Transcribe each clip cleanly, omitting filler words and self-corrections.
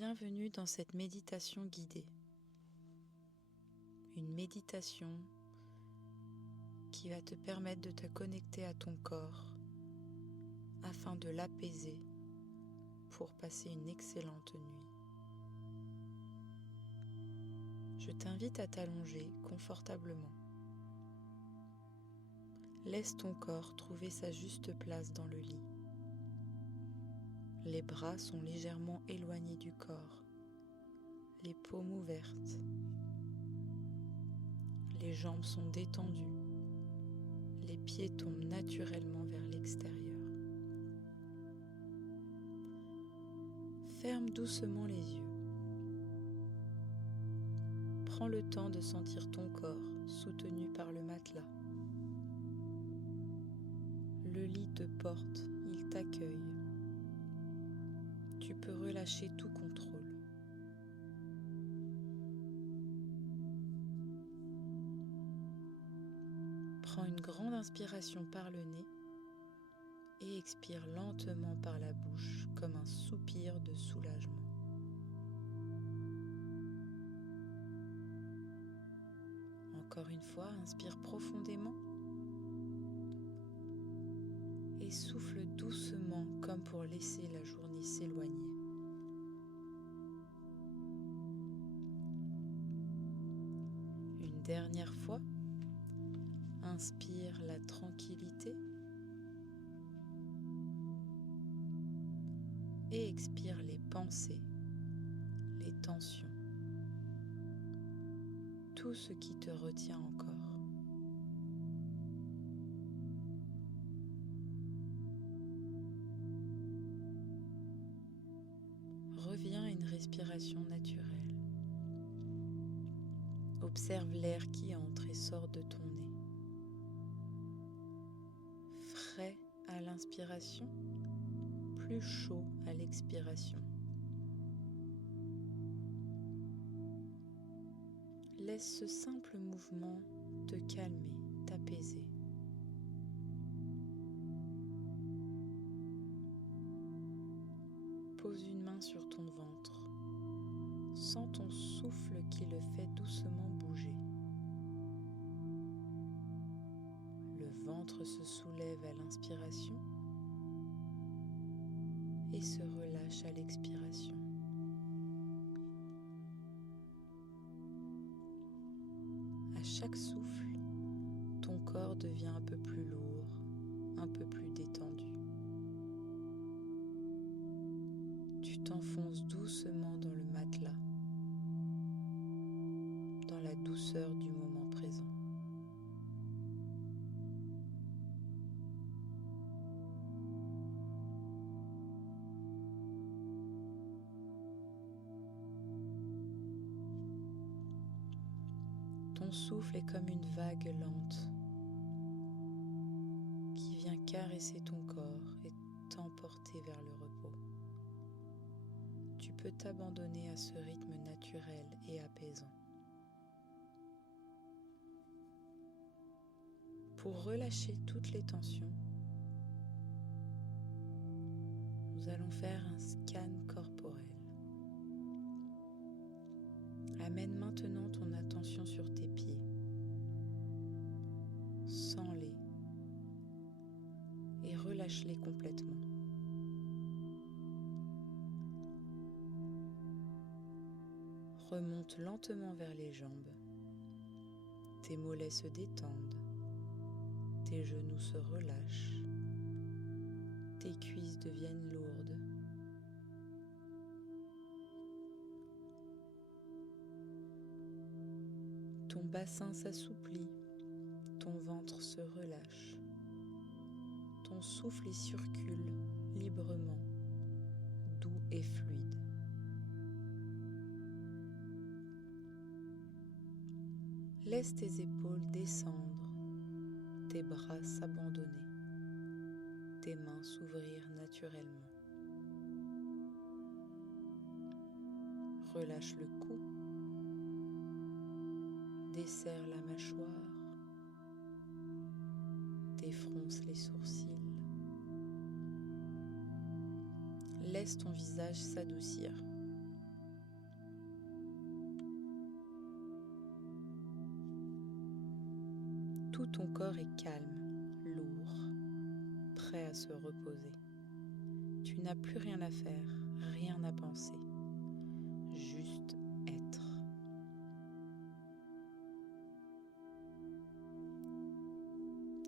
Bienvenue dans cette méditation guidée. Une méditation qui va te permettre de te connecter à ton corps afin de l'apaiser pour passer une excellente nuit. Je t'invite à t'allonger confortablement. Laisse ton corps trouver sa juste place dans le lit. Les bras sont légèrement éloignés du corps, les paumes ouvertes. Les jambes sont détendues, les pieds tombent naturellement vers l'extérieur. Ferme doucement les yeux. Prends le temps de sentir ton corps soutenu par le matelas. Le lit te porte, il t'accueille. Tu peux relâcher tout contrôle. Prends une grande inspiration par le nez et expire lentement par la bouche comme un soupir de soulagement. Encore une fois, inspire profondément et souffle doucement comme pour laisser la journée s'éloigner. Une dernière fois, inspire la tranquillité et expire les pensées, les tensions, tout ce qui te retient encore. Reviens à une respiration naturelle. Observe l'air qui entre et sort de ton nez. Frais à l'inspiration, plus chaud à l'expiration. Laisse ce simple mouvement te calmer, t'apaiser. Pose une main sur ton ventre. Sens ton souffle qui le fait doucement bouger. Le ventre se soulève à l'inspiration et se relâche à l'expiration. À chaque souffle, ton corps devient un peu plus lourd, un peu plus détendu. Tu t'enfonces doucement dans le matelas, dans la douceur du moment présent. Ton souffle est comme une vague lente qui vient caresser ton corps et t'emporter vers le repos. Tu peux t'abandonner à ce rythme naturel et apaisant. Pour relâcher toutes les tensions, nous allons faire un scan corporel. Amène maintenant ton attention sur tes pieds. Sens-les et relâche-les complètement. Remonte lentement vers les jambes. Tes mollets se détendent. Tes genoux se relâchent. Tes cuisses deviennent lourdes. Ton bassin s'assouplit. Ton ventre se relâche. Ton souffle y circule librement, doux et fluide. Laisse tes épaules descendre, tes bras s'abandonner, tes mains s'ouvrir naturellement. Relâche le cou, desserre la mâchoire, défronce les sourcils. Laisse ton visage s'adoucir. ton corps est calme, lourd, prêt à se reposer. Tu n'as plus rien à faire, rien à penser, juste être.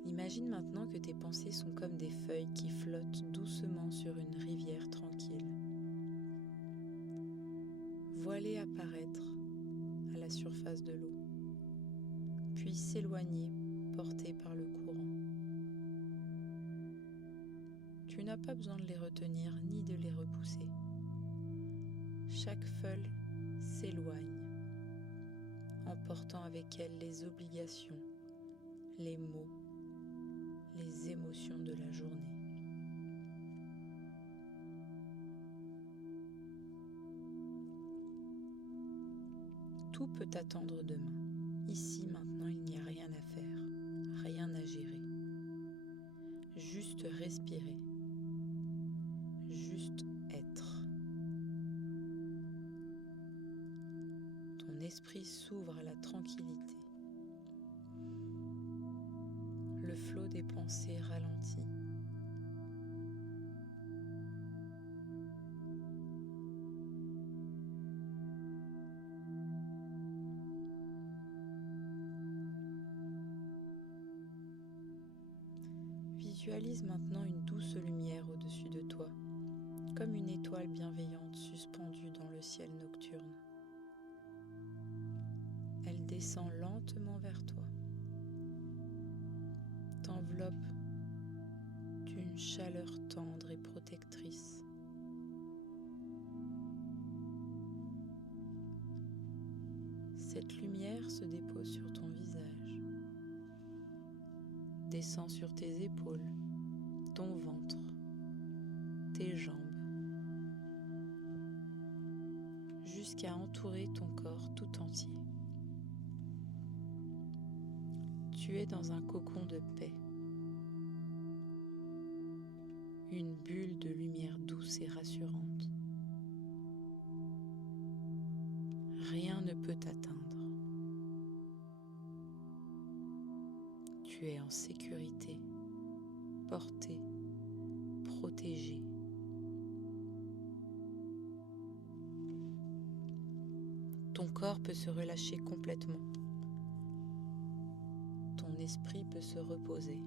Imagine maintenant que tes pensées sont comme des feuilles qui flottent doucement sur une rivière tranquille. Vois-les apparaître à la surface de l'eau, puis s'éloigner, portées par le courant. Tu n'as pas besoin de les retenir ni de les repousser. Chaque feuille s'éloigne, emportant avec elle les obligations, les mots, les émotions de la journée. Tout peut attendre demain. Ici, maintenant, il n'y a rien à faire, rien à gérer. Juste respirer, juste être. Ton esprit s'ouvre à la tranquillité. Le flot des pensées ralentit. Visualise maintenant une douce lumière au-dessus de toi, comme une étoile bienveillante suspendue dans le ciel nocturne. Elle descend lentement vers toi, t'enveloppe d'une chaleur tendre et protectrice. Cette lumière se dépose sur ton visage, descend sur tes épaules, ton ventre, tes jambes, jusqu'à entourer ton corps tout entier. Tu es dans un cocon de paix, une bulle de lumière douce et rassurante. Rien ne peut t'atteindre. Tu es en sécurité, porté, protégé. Ton corps peut se relâcher complètement. Ton esprit peut se reposer.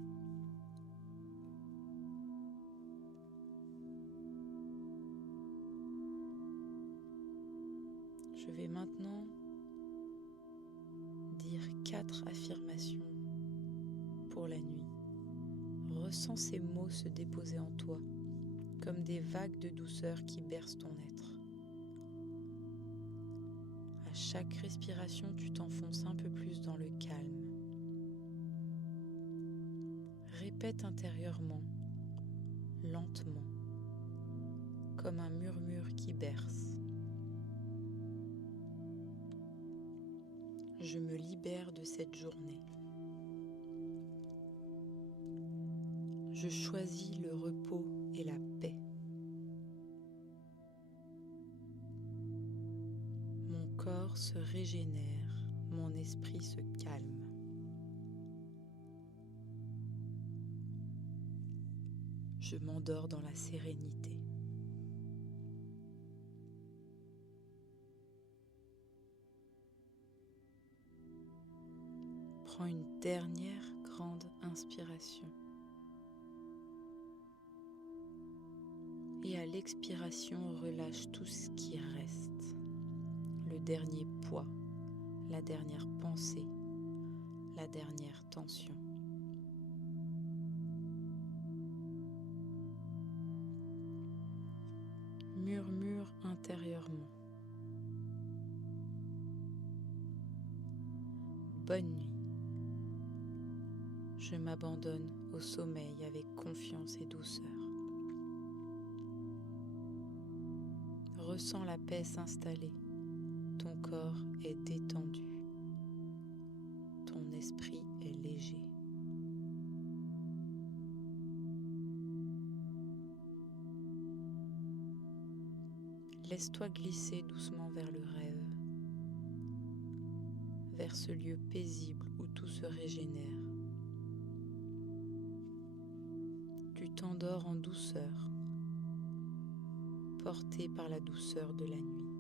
Je vais maintenant dire 4 affirmations pour la nuit. Ressens ces mots se déposer en toi, comme des vagues de douceur qui bercent ton être. À chaque respiration, tu t'enfonces un peu plus dans le calme. Répète intérieurement, lentement, comme un murmure qui berce. Je me libère de cette journée. Je choisis le repos et la paix. Mon corps se régénère, mon esprit se calme. Je m'endors dans la sérénité. Prends une dernière grande inspiration. Et à l'expiration, relâche tout ce qui reste. Le dernier poids, la dernière pensée, la dernière tension. Murmure intérieurement. Bonne nuit. Je m'abandonne au sommeil avec confiance et douceur. Ressens la paix s'installer. Ton corps est détendu. Ton esprit est léger. Laisse-toi glisser doucement vers le rêve, vers ce lieu paisible où tout se régénère. t'endors en douceur, porté par la douceur de la nuit.